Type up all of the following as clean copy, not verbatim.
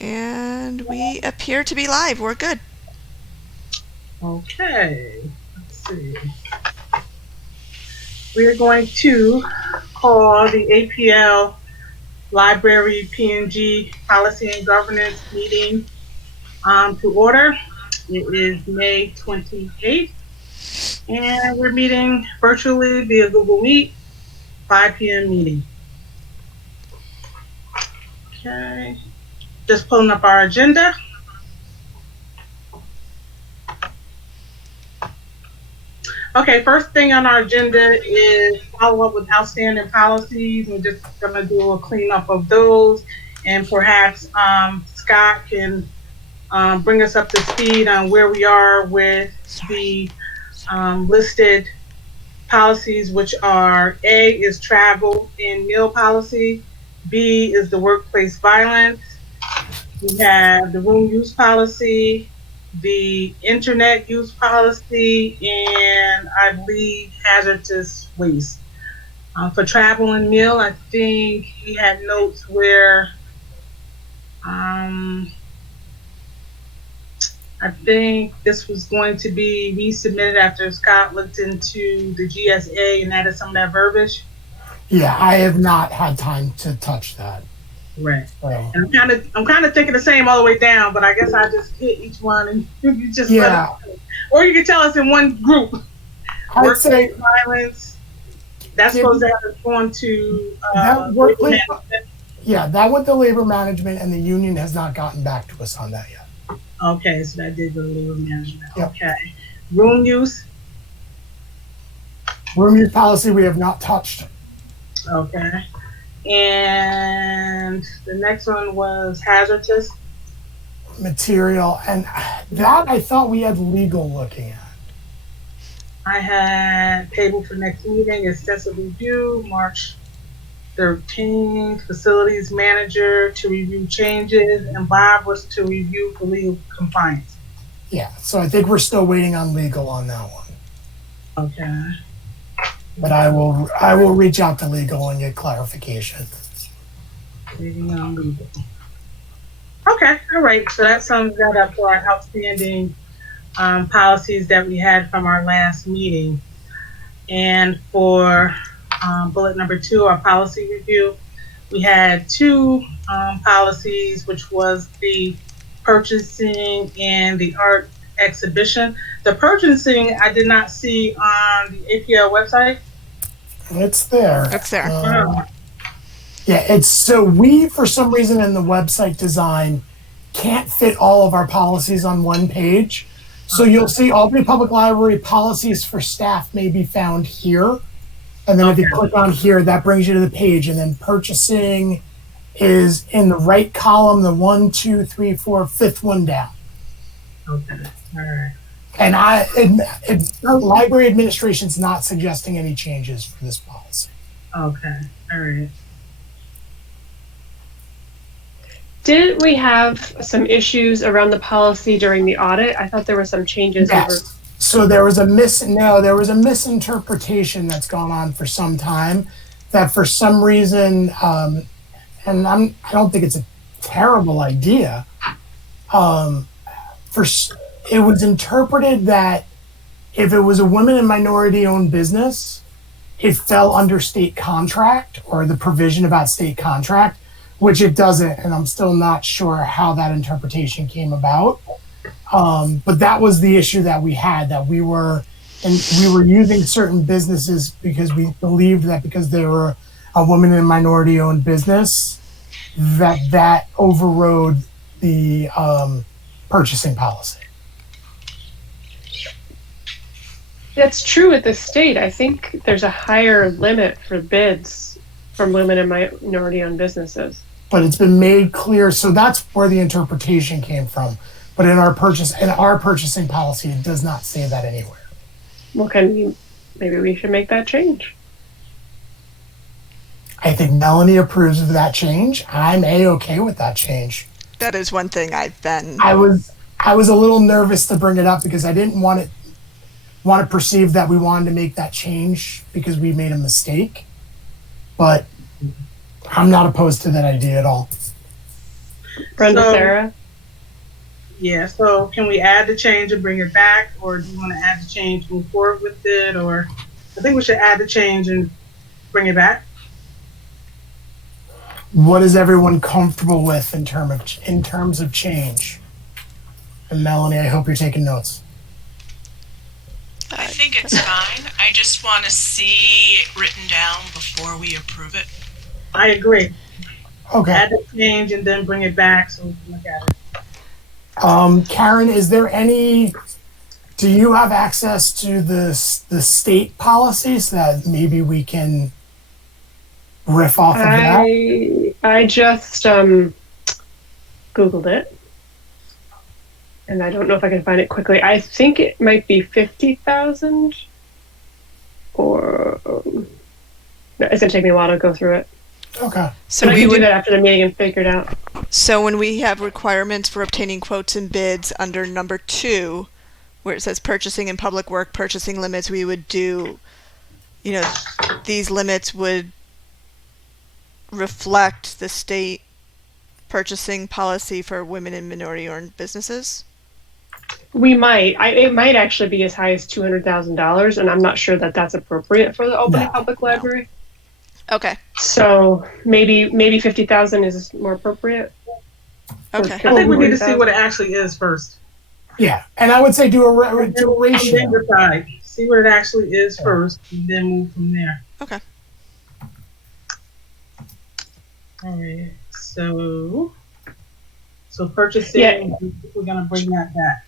And we appear to be live. We're good. Okay, let's see. We're going to call the APL Library P&G Policy and Governance meeting to order. It is May 28th, and we're meeting virtually via Google Meet, 5 p.m. meeting. Okay, just pulling up our agenda. Okay, first thing on our agenda is follow up with outstanding policies. We're just going to do a cleanup of those, and perhaps Scott can bring us up to speed on where we are with the listed policies, which are A is travel and meal policy, B is the workplace violence, we have the room use policy, the internet use policy, and I believe hazardous waste. For travel and meal, I think he had notes where I think this was going to be resubmitted after Scott looked into the GSA and added some of that verbiage. Yeah, I have not had time to touch that. Right. And I'm kind of thinking the same all the way down, but I guess I just hit each one and you just let us, or you can tell us in one group. I'd say violence. That's supposed to have gone to workplace. Yeah, that went to labor management, and the union has not gotten back to us on that yet. Okay, so that did go to labor management. Yep. Okay. Room use. Room use policy we have not touched. Okay. And the next one was hazardous material, and that I thought we had legal looking at. I had table for next meeting, extensive review, March 13th, facilities manager to review changes, and Bob was to review for legal compliance. Yeah, so I think we're still waiting on legal on that one. Okay. But I will reach out to legal and get clarification. Waiting on legal. Okay, all right. So that sums that up for our outstanding policies that we had from our last meeting. And for bullet number 2, our policy review, we had 2 policies, which was the purchasing and the art exhibition. The purchasing I did not see on the APL website. It's there. It's there. Yeah, it's so we, for some reason in the website design, can't fit all of our policies on one page. So you'll see Albany Public Library policies for staff may be found here. And then if you click on here, that brings you to the page. And then purchasing is in the right column, the 1, 2, 3, 4, 5th one down. Okay, all right. And library administration's not suggesting any changes for this policy. Okay, all right. Didn't we have some issues around the policy during the audit? I thought there were some changes. Yes. So there was a misinterpretation that's gone on for some time that for some reason, and I don't think it's a terrible idea. It was interpreted that if it was a women and minority owned business, it fell under state contract or the provision about state contract, which it doesn't, and I'm still not sure how that interpretation came about. But that was the issue that we had, that we were using certain businesses because we believed that because they were a woman and minority owned business, that overrode the purchasing policy. That's true at the state. I think there's a higher limit for bids from women and minority-owned businesses. But it's been made clear, so that's where the interpretation came from. But in our purchasing policy, it does not say that anywhere. Well, maybe we should make that change. I think Melanie approves of that change. I'm A-okay with that change. That is one thing I've been. I was a little nervous to bring it up because I didn't want to perceive that we wanted to make that change because we made a mistake. But I'm not opposed to that idea at all. Brenda, So, Sarah. yeah, so can we add the change and bring it back, or do you want to add the change, move forward with it, or I think we should add the change and bring it back. What is everyone comfortable with in terms of change? And Melanie, I hope you're taking notes. I think it's fine. I just want to see it written down before we approve it. I agree. Okay. Add the change and then bring it back so we can look at it. Karen, is there any? Do you have access to the state policies that maybe we can riff off of that? I just Googled it, and I don't know if I can find it quickly. I think it might be 50,000, or it's gonna take me a while to go through it. Okay. So But I we can do would. that after the meeting and figure it out. So when we have requirements for obtaining quotes and bids under number 2, where it says purchasing and public work purchasing limits, we would do, these limits would reflect the state purchasing policy for women and minority-owned businesses. We might. It might actually be as high as $200,000, and I'm not sure that that's appropriate for the Albany Public Library. Okay. So maybe 50,000 is more appropriate. Okay. I think we need to see what it actually is first. Yeah, and I would say do a ratio. Then decide. See what it actually is first, and then move from there. Okay. All right. So purchasing, we're gonna bring that back.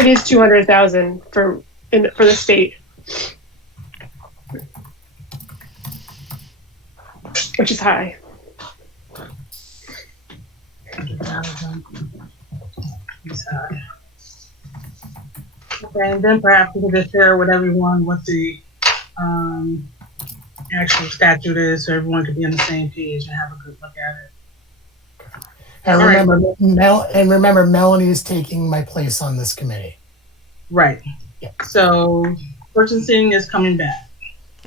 It is 200,000 for the state, which is high. Okay, and then perhaps we can just share with everyone what the actual statute is, so everyone can be on the same page and have a good look at it. And remember, Melanie is taking my place on this committee. Right. Yeah. So purchasing is coming back.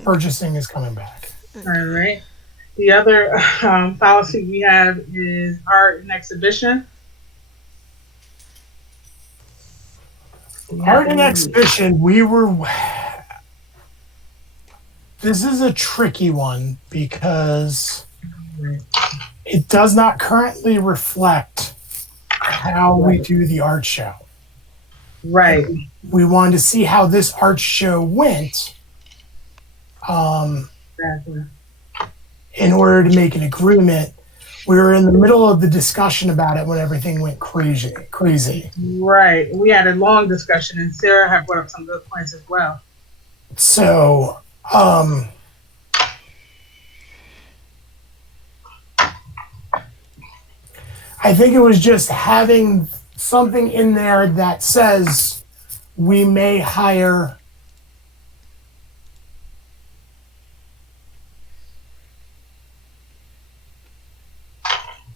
Purchasing is coming back. All right. The other policy we have is art and exhibition. Art and exhibition, this is a tricky one because it does not currently reflect how we do the art show. Right. We wanted to see how this art show went Exactly. in order to make an agreement. We were in the middle of the discussion about it when everything went crazy. Right. We had a long discussion, and Sarah had brought up some good points as well. So, I think it was just having something in there that says we may hire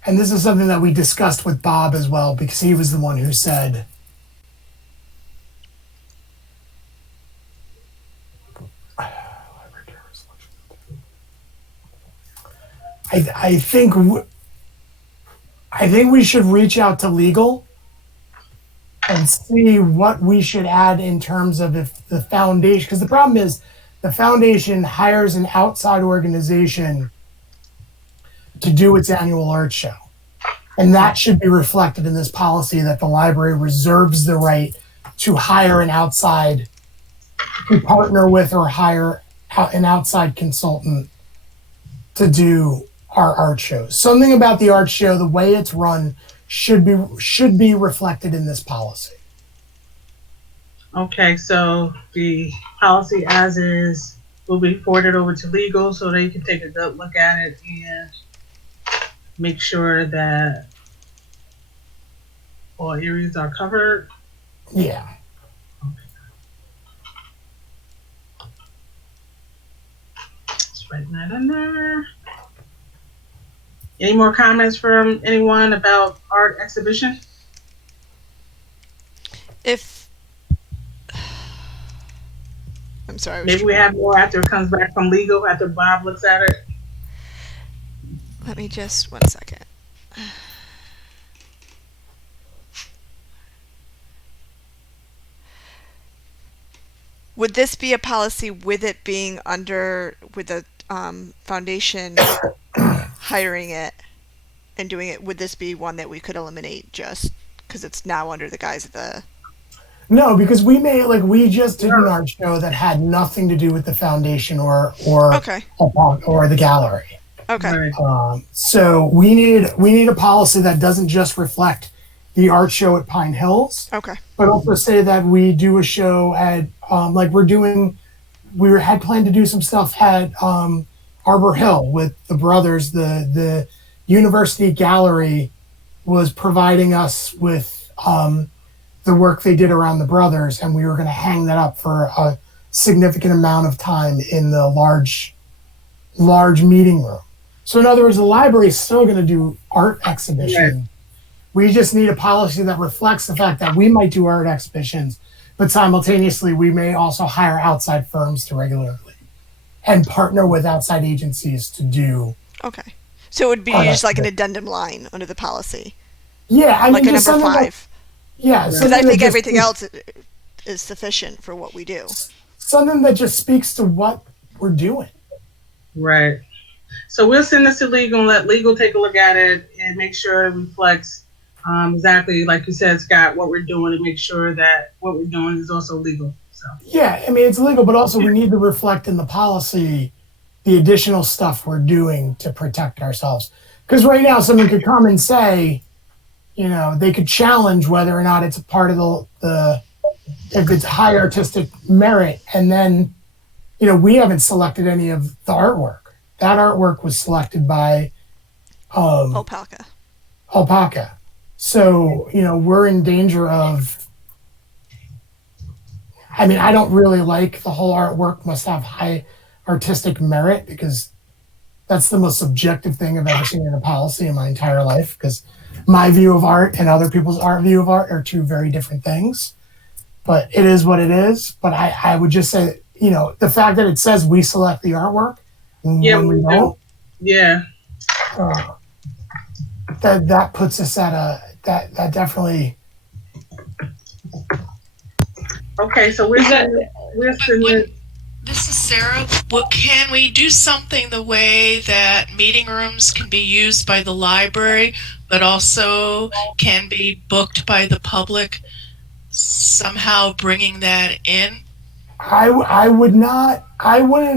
and this is something that we discussed with Bob as well, because he was the one who said I think we should reach out to legal and see what we should add in terms of if the foundation, because the problem is the foundation hires an outside organization to do its annual art show. And that should be reflected in this policy that the library reserves the right to hire an outside, to partner with or hire an outside consultant to do our art shows. Something about the art show, the way it's run, should be reflected in this policy. Okay, so the policy as is will be forwarded over to legal so they can take a good look at it and make sure that all areas are covered. Yeah. Just writing that in there. Any more comments from anyone about art exhibition? I'm sorry. Maybe we have more after it comes back from legal, after Bob looks at it. Let me just 1 second. would this be a policy with it being under with the foundation hiring it and doing it? Would this be one that we could eliminate just because it's now under the guise of the? No, because we just did an art show that had nothing to do with the foundation or Okay. or the gallery. Okay. Right. So we need a policy that doesn't just reflect the art show at Pine Hills, Okay. but also say that we do a show at we had planned to do some stuff at Arbor Hill with the brothers. The university gallery was providing us with the work they did around the brothers, and we were going to hang that up for a significant amount of time in the large meeting room. So in other words, the library is still going to do art exhibitions. Right. We just need a policy that reflects the fact that we might do art exhibitions, but simultaneously we may also hire outside firms to regularly and partner with outside agencies to do. Okay. So it would be Oh, just like an that's addendum line under the policy, Yeah, I like mean, a just number something that- 5. yeah, Because something I that think just everything speaks- else is sufficient for what we do. something that just speaks to what we're doing. Right. So we'll send this to legal and let legal take a look at it and make sure it reflects exactly, like you said, Scott, what we're doing, and make sure that what we're doing is also legal. So Yeah, I mean, it's legal, but also we need to reflect in the policy the additional stuff we're doing to protect ourselves. Because right now, someone could come and say, they could challenge whether or not it's a part of the if it's high artistic merit, and then, we haven't selected any of the artwork. That artwork was selected by Alpaca. Alpaca. So, we're in danger of. I mean, I don't really like the whole artwork must have high artistic merit, because that's the most subjective thing I've ever seen in a policy in my entire life, because my view of art and other people's view of art are two very different things. But it is what it is. But I would just say, the fact that it says we select the artwork Yeah, when we we do. don't, yeah. that puts us at that definitely. Okay, so we're sending This is Sarah. Can we do something the way that meeting rooms can be used by the library, but also can be booked by the public? Somehow bringing that in. I wouldn't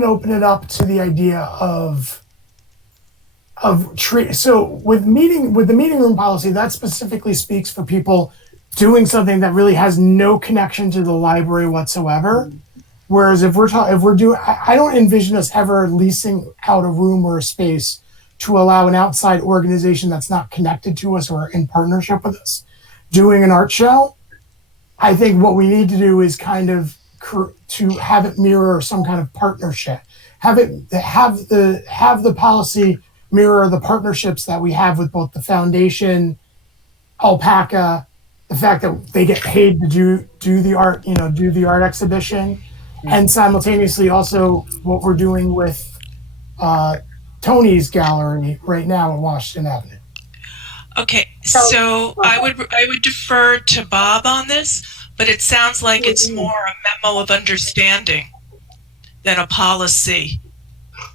open it up to the idea of treat. So with the meeting room policy, that specifically speaks for people doing something that really has no connection to the library whatsoever. Whereas if we're doing, I don't envision us ever leasing out a room or a space to allow an outside organization that's not connected to us or in partnership with us doing an art show. I think what we need to do is kind of to have it mirror some kind of partnership. Have the policy mirror the partnerships that we have with both the foundation, Alpaca, the fact that they get paid to do the art, do the art exhibition, and simultaneously also what we're doing with Tony's gallery right now in Washington Avenue. Okay, so I would defer to Bob on this, but it sounds like it's more a memo of understanding than a policy.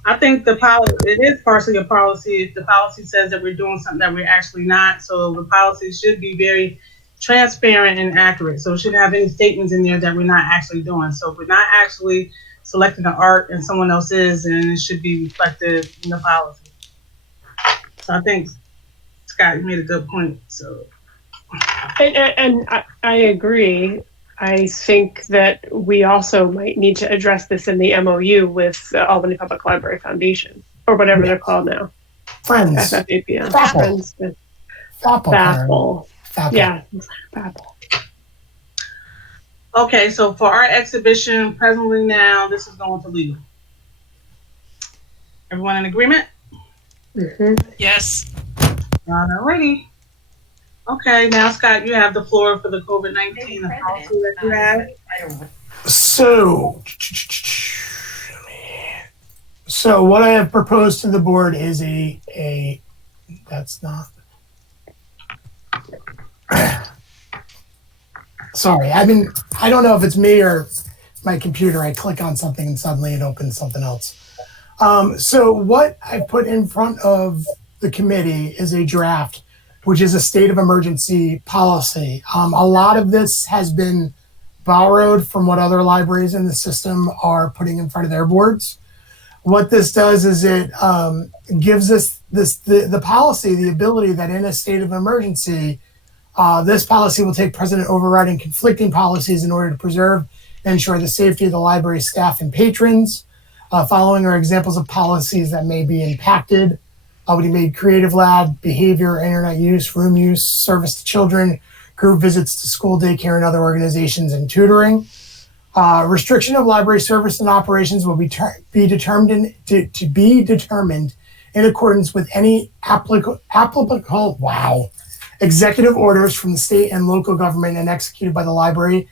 I think it is partially a policy. If the policy says that we're doing something that we're actually not, so the policy should be very transparent and accurate. So it shouldn't have any statements in there that we're not actually doing. So if we're not actually selecting the art and someone else is, then it should be reflected in the policy. So I think, Scott, you made a good point. So, And I agree. I think that we also might need to address this in the MOU with the Albany Public Library Foundation, or whatever they're called now. Friends. FFAPN. FAPL. Friends. FAPL. Yeah, FAPL. okay, so for our exhibition, presently now, this is going to legal. Everyone in agreement? Mm-hmm. Yes. Alrighty. Okay, now Scott, you have the floor for the COVID-19 the policy that you have. So what I have proposed to the board is that's not. Sorry, I don't know if it's me or my computer, I click on something and suddenly it opens something else. So what I put in front of the committee is a draft, which is a state of emergency policy. A lot of this has been borrowed from what other libraries in the system are putting in front of their boards. What this does is it gives us the policy, the ability that in a state of emergency, this policy will take precedent overriding conflicting policies in order to preserve and ensure the safety of the library staff and patrons. Following are examples of policies that may be impacted. We made creative lab, behavior, internet use, room use, service to children, group visits to school, daycare, and other organizations, and tutoring. Restriction of library service and operations will be determined in accordance with any applicable executive orders from the state and local government and executed by the library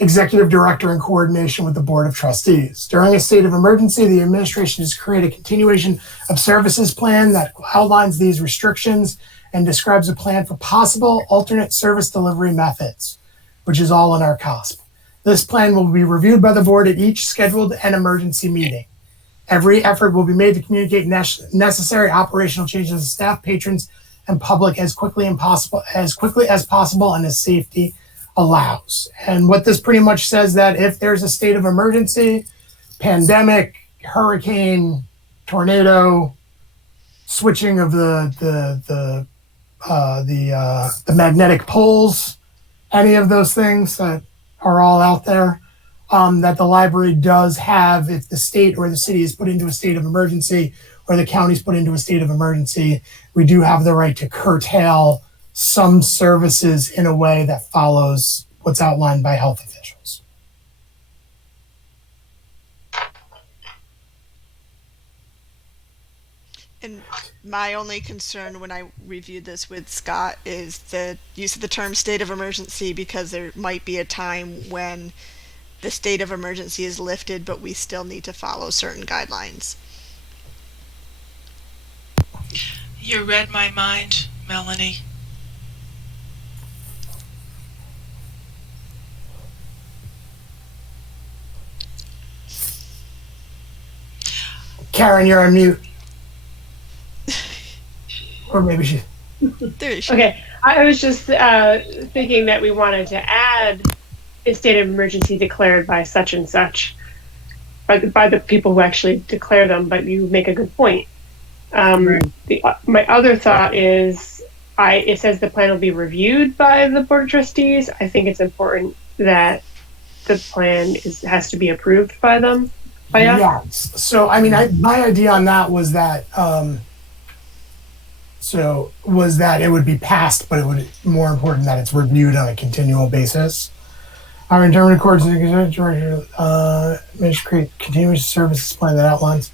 executive director in coordination with the board of trustees. During a state of emergency, the administration has created a continuation of services plan that outlines these restrictions and describes a plan for possible alternate service delivery methods, which is all in our COSP. This plan will be reviewed by the board at each scheduled and emergency meeting. Every effort will be made to communicate necessary operational changes to staff, patrons, and public as quickly as possible and as safety allows. And what this pretty much says that if there's a state of emergency, pandemic, hurricane, tornado, switching of the magnetic poles, any of those things that are all out there, that the library does have, if the state or the city is put into a state of emergency or the county's put into a state of emergency, we do have the right to curtail some services in a way that follows what's outlined by health officials. And my only concern when I reviewed this with Scott is the use of the term state of emergency, because there might be a time when the state of emergency is lifted, but we still need to follow certain guidelines. You read my mind, Melanie. Karen, you're on mute. Or maybe she. There she Okay, I was just thinking that we wanted to add a state of emergency declared by such and such, by the people who actually declare them, but you make a good point. My other thought is, it says the plan will be reviewed by the board of trustees. I think it's important that the plan has to be approved by them. Yes. So, I mean, my idea on that was that, it would be passed, but it would more important that it's reviewed on a continual basis. Our determined courts managed to create continuous services plan that outlines.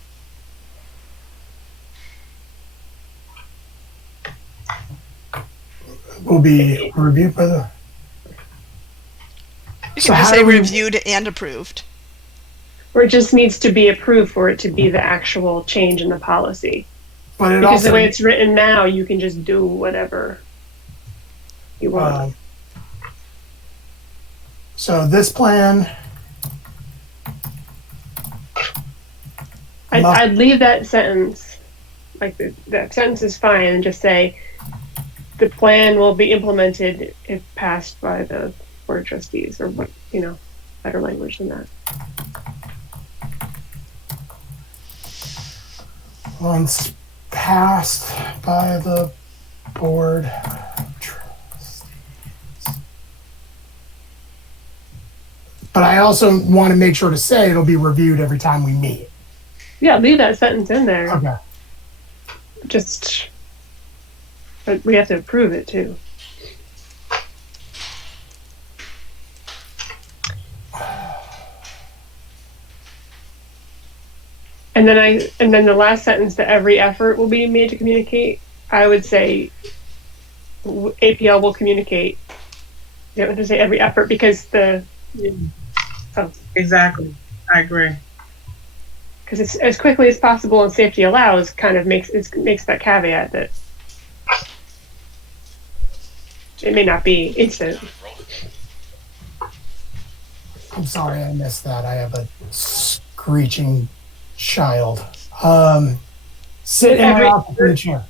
Will be reviewed by the. You can just say reviewed and approved. Or it just needs to be approved for it to be the actual change in the policy. But it because also, the way it's written now, you can just do whatever you want. So this plan. I'd leave that sentence, like that sentence is fine, and just say the plan will be implemented if passed by the board of trustees, or what, better language than that. Once passed by the board of trustees. But I also want to make sure to say it'll be reviewed every time we meet. Yeah, leave that sentence in there. Okay. But we have to approve it too. And then the last sentence, that every effort will be made to communicate, I would say APL will communicate. You don't have to say every effort, because Exactly. I agree. Because it's as quickly as possible and safety allows kind of makes that caveat that it may not be instant. I'm sorry I missed that. I have a screeching child. Sit in my office in the chair.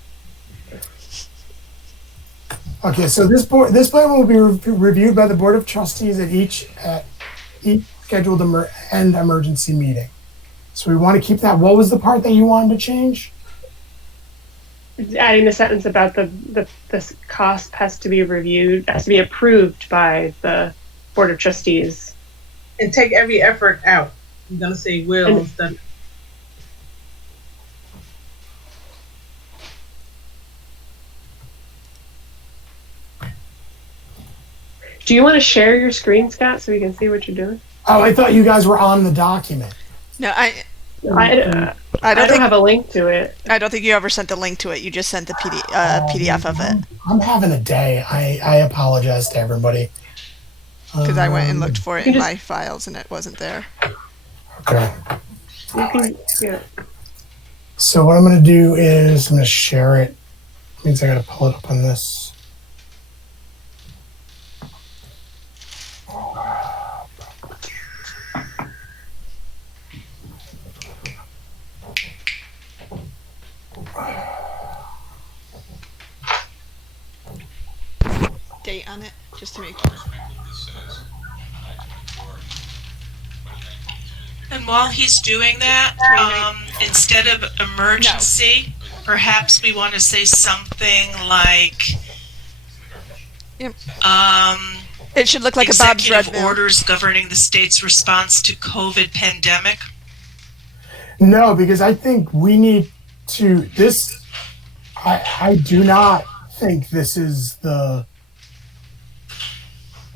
Okay, so this plan will be reviewed by the Board of Trustees at each scheduled end emergency meeting. So we want to keep that. What was the part that you wanted to change? Adding the sentence about the cost has to be reviewed, has to be approved by the Board of Trustees. And take every effort out. I'm gonna say will instead. Do you want to share your screen, Scott, so we can see what you're doing? Oh, I thought you guys were on the document. No, I don't don't have a link to it. I don't think you ever sent the link to it. You just sent the PDF of it. I'm having a day. I apologize to everybody. Because I went and looked for it in my files and it wasn't there. Okay. You can, yeah. So what I'm going to do is I'm going to share it. Means I got to pull it up on this. Date on it, just to make sure. And while he's doing that, instead of emergency, perhaps we want to say something like, Yep. It should look like a Bob's Red executive Mill. orders governing the state's response to COVID pandemic. No, because I think we need to this. I do not think this is the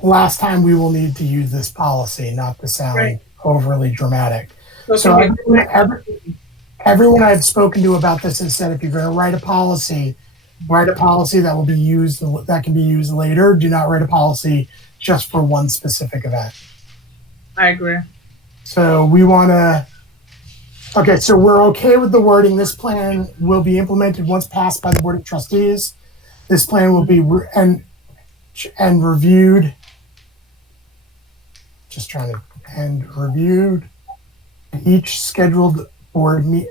last time we will need to use this policy. Not to sound overly dramatic. So everyone I've spoken to about this has said, if you're going to write a policy that will be used, that can be used later. Do not write a policy just for one specific event. I agree. So we want to. Okay, so we're okay with the wording. This plan will be implemented once passed by the Board of Trustees. This plan will be and reviewed. Just trying to reviewed each scheduled board meet.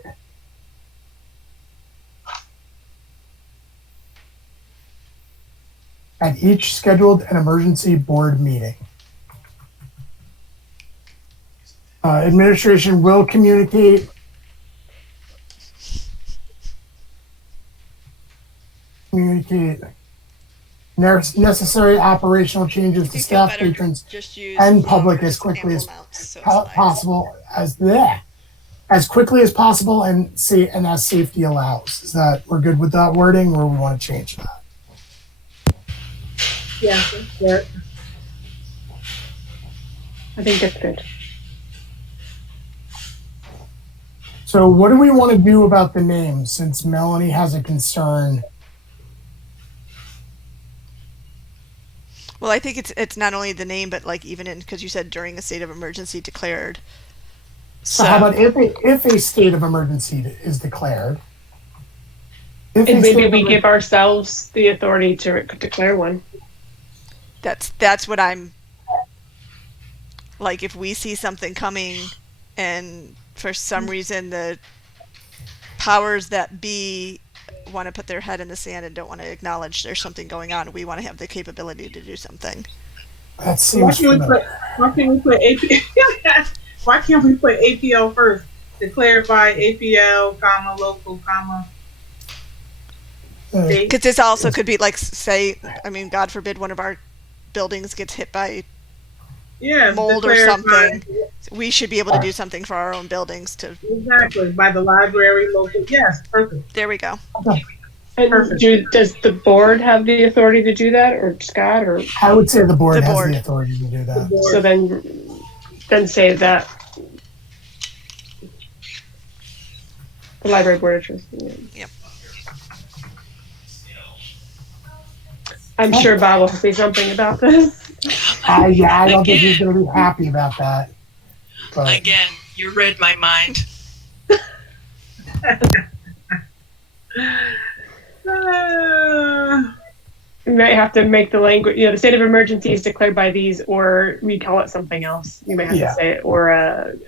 At each scheduled and emergency board meeting. Administration will communicate necessary operational changes to staff, patrons, and public as quickly as possible as quickly as possible and as safety allows. Is that we're good with that wording, or we want to change that? Yeah, that's good. I think that's good. So what do we want to do about the name, since Melanie has a concern? Well, I think it's not only the name, but like even in, because you said during a state of emergency declared. So how about if a state of emergency is declared? And maybe we give ourselves the authority to declare one. That's what I'm like. If we see something coming, and for some reason the powers that be want to put their head in the sand and don't want to acknowledge there's something going on, we want to have the capability to do something. That seems familiar. Why can't we put AP? Why can't we put APL first? Declared by APL, comma local, comma. Because this also could be like, say, I mean, God forbid one of our buildings gets hit by mold or something. We should be able to do something for our own buildings to. Exactly, by the library, local. Yes, perfect. There we go. And does the board have the authority to do that, or Scott, or? I would say the board has the authority to do that. So then say that the library board of trustees. Yep. I'm sure Bob will say something about this. I don't think he's going to be happy about that. But. Again, you read my mind. might have to make the language, the state of emergency is declared by these, or we call it something else. You might have to say it, or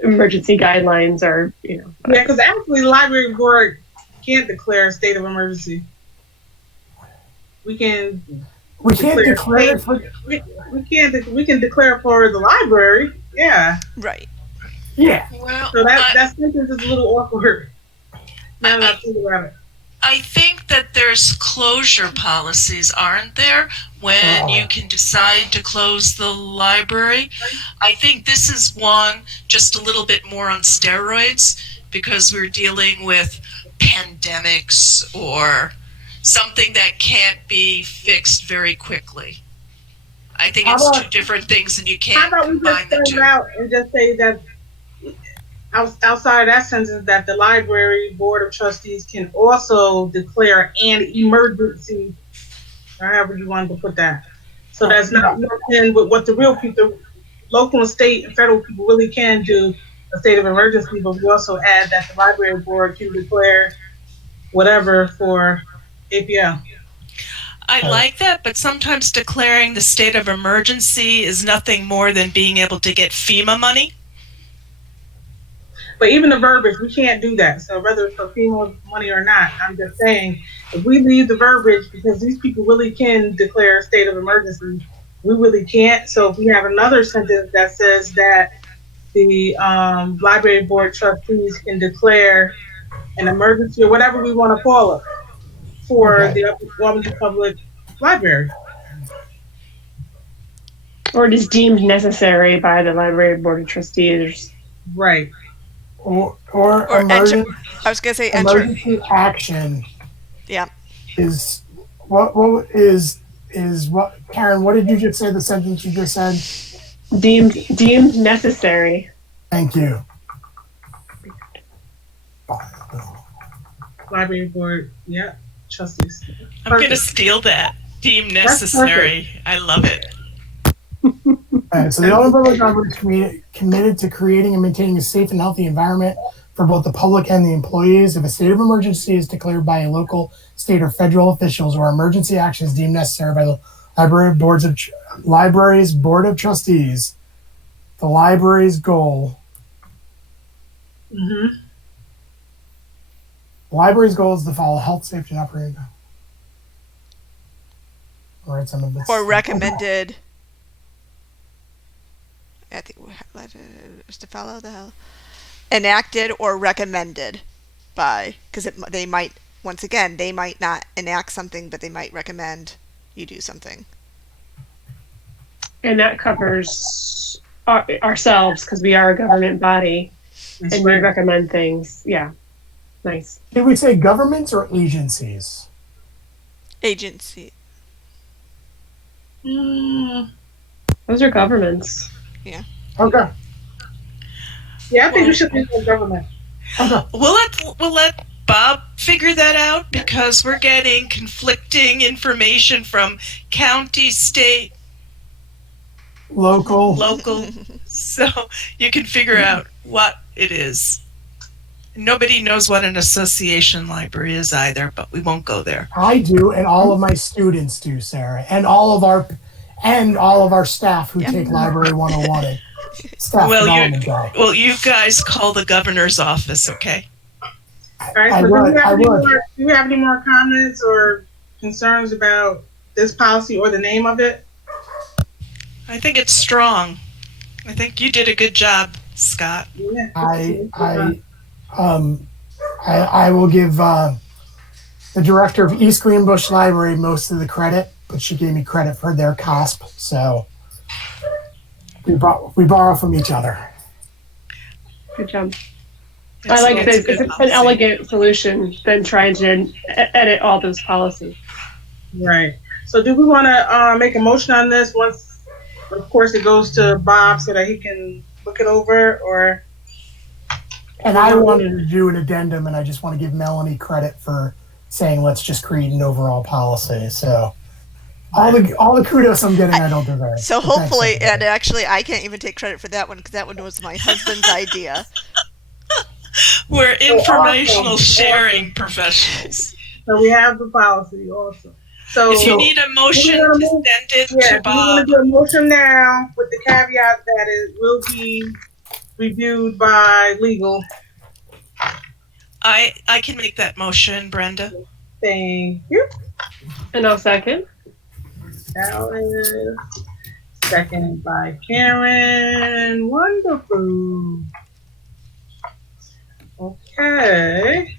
emergency guidelines, or, Yeah, because actually the library board can't declare a state of emergency. We can declare for. We can declare for the library. Yeah. Right. Yeah. Well, So that sentence is a little awkward. Now that I think about it. I think that there's closure policies, aren't there, when you can decide to close the library? I think this is one just a little bit more on steroids because we're dealing with pandemics or something that can't be fixed very quickly. I think it's two different things and you can't combine the two. How about we just out and just say that outside of that sentence that the library board of trustees can also declare an emergency, or however you wanted to put that. So that's not in with what the real people, local and state and federal people really can do, a state of emergency, but we also add that the library board can declare whatever for APL. I like that, but sometimes declaring the state of emergency is nothing more than being able to get FEMA money. But even the verbiage, we can't do that. So whether it's for FEMA money or not, I'm just saying, if we leave the verbiage, because these people really can declare a state of emergency, we really can't. So if we have another sentence that says that the library board trustees can declare an emergency or whatever we want to call it for the Albany Public Library. or it is deemed necessary by the library board of trustees. Right. Or emergency. I was gonna say emergency action. Yeah. Is what is what, Karen? What did you just say? The sentence you just said. Deemed necessary. Thank you. Library board. Yeah. Trustees. I'm going to steal that. Deemed necessary. I love it. So the Albany Public Library is committed to creating and maintaining a safe and healthy environment for both the public and the employees. If a state of emergency is declared by a local, state, or federal officials, or emergency action is deemed necessary by the library's board of trustees, the library's goal. Mm-hmm. The library's goal is to follow health, safety, and operating. Or some of this. Or recommended. I think is to follow the hell. Enacted or recommended by, because they might, once again, they might not enact something, but they might recommend you do something. And that covers ourselves because we are a government body. That's and right. we recommend things. Yeah. Nice. Did we say governments or agencies? Agency. Those are governments. Yeah. Okay. Yeah, I think we should think of government. Okay. We'll let Bob figure that out because we're getting conflicting information from county, state, Local. so you can figure out what it is. Nobody knows what an association library is either, but we won't go there. I do, and all of my students do, Sarah, and all of our staff who take Library 101. Staff development day. Well, you guys call the governor's office, okay? All right. So do you have any more comments or concerns about this policy or the name of it? I think it's strong. I think you did a good job, Scott. Yeah. I will give the director of East Greenbush Library most of the credit, but she gave me credit for their COSP, so we borrow from each other. Good job. I like this. It's an elegant solution than trying to edit all those policies. Right. So do we want to make a motion on this once, of course, it goes to Bob so that he can look it over, or? And I wanted to do an addendum, and I just want to give Melanie credit for saying, let's just create an overall policy. So all the kudos I'm getting, I don't deserve. So hopefully, and actually, I can't even take credit for that one because that one was my husband's idea. We're informational sharing professionals. So we have the policy also. So If you need a motion we're gonna to move- send it yeah, to we're gonna Bob, do a motion now with the caveat that it will be reviewed by legal. I can make that motion, Brenda. Thank you, And I'll second. Alice. Second by Karen. Wonderful. Okay.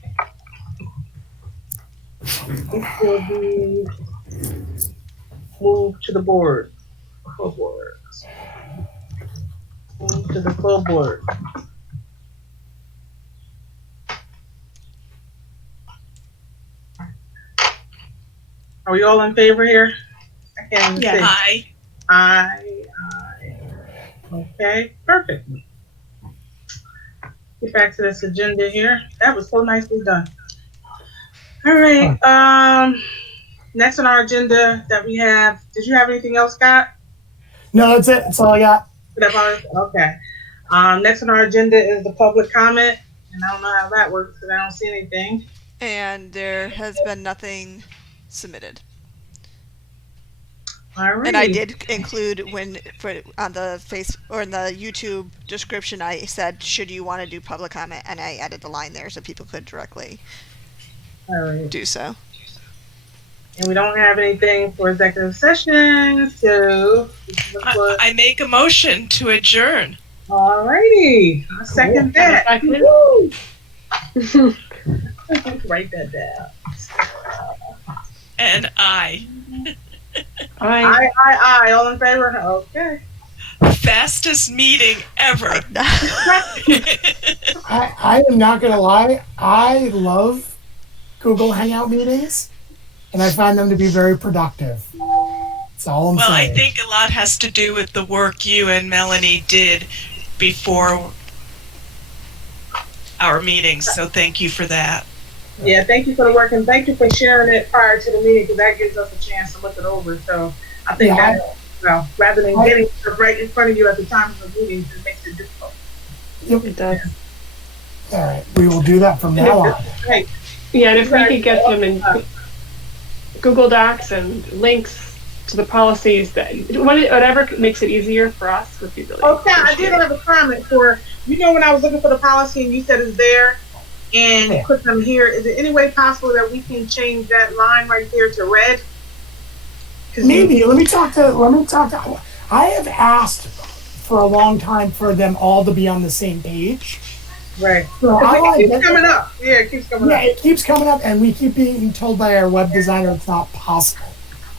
This will be moved to the board. Full board. Move to the full board. Are we all in favor here? I can't even Yes. see. Aye. Aye. Okay, perfect. Get back to this agenda here. That was so nicely done. All right. Next on our agenda that we have. Did you have anything else, Scott? No, that's it. That's all I got. Okay. Next on our agenda is the public comment, and I don't know how that works because I don't see anything. And there has been nothing submitted. All right. And I did include on the face or in the YouTube description, I said, should you want to do public comment? And I added the line there so people could directly All right. do so. And we don't have anything for executive session, so I make a motion to adjourn. all righty. I second that. Second. Woo! Write that down. And I. Aye. Aye. All in favor? Okay. Fastest meeting ever. I am not going to lie. I love Google Hangout meetings, and I find them to be very productive. That's all I'm Well, I saying. think a lot has to do with the work you and Melanie did before our meetings, so thank you for that. Yeah, thank you for the work and thank you for sharing it prior to the meeting because that gives us a chance to look it over. So I think Yeah, that, rather than getting it right in front of you at the time of the meeting, it makes it difficult. It does. All right, we will do that from now on. Right. Yeah, and if we could get them in Google Docs and links to the policies, that whatever makes it easier for us would be really. Okay, I did have a comment for, when I was looking for the policy and you said it's there and put them here, is it any way possible that we can change that line right there to red? Maybe. Let me talk to. I have asked for a long time for them all to be on the same page. Right. So It keeps coming up. Yeah, it keeps coming up. Yeah, it keeps coming up, and we keep being told by our web designer it's not possible,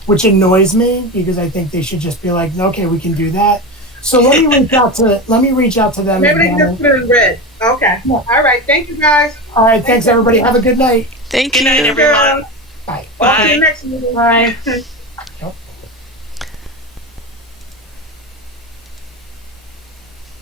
which annoys me because I think they should just be like, okay, we can do that. So let me reach out to them. Maybe they just put it in red. Okay. Yeah. All right. Thank you, guys. All right, thanks everybody. Have a good night. Thank Good you. night, everyone. Bye. On to Bye. the next meeting. Bye.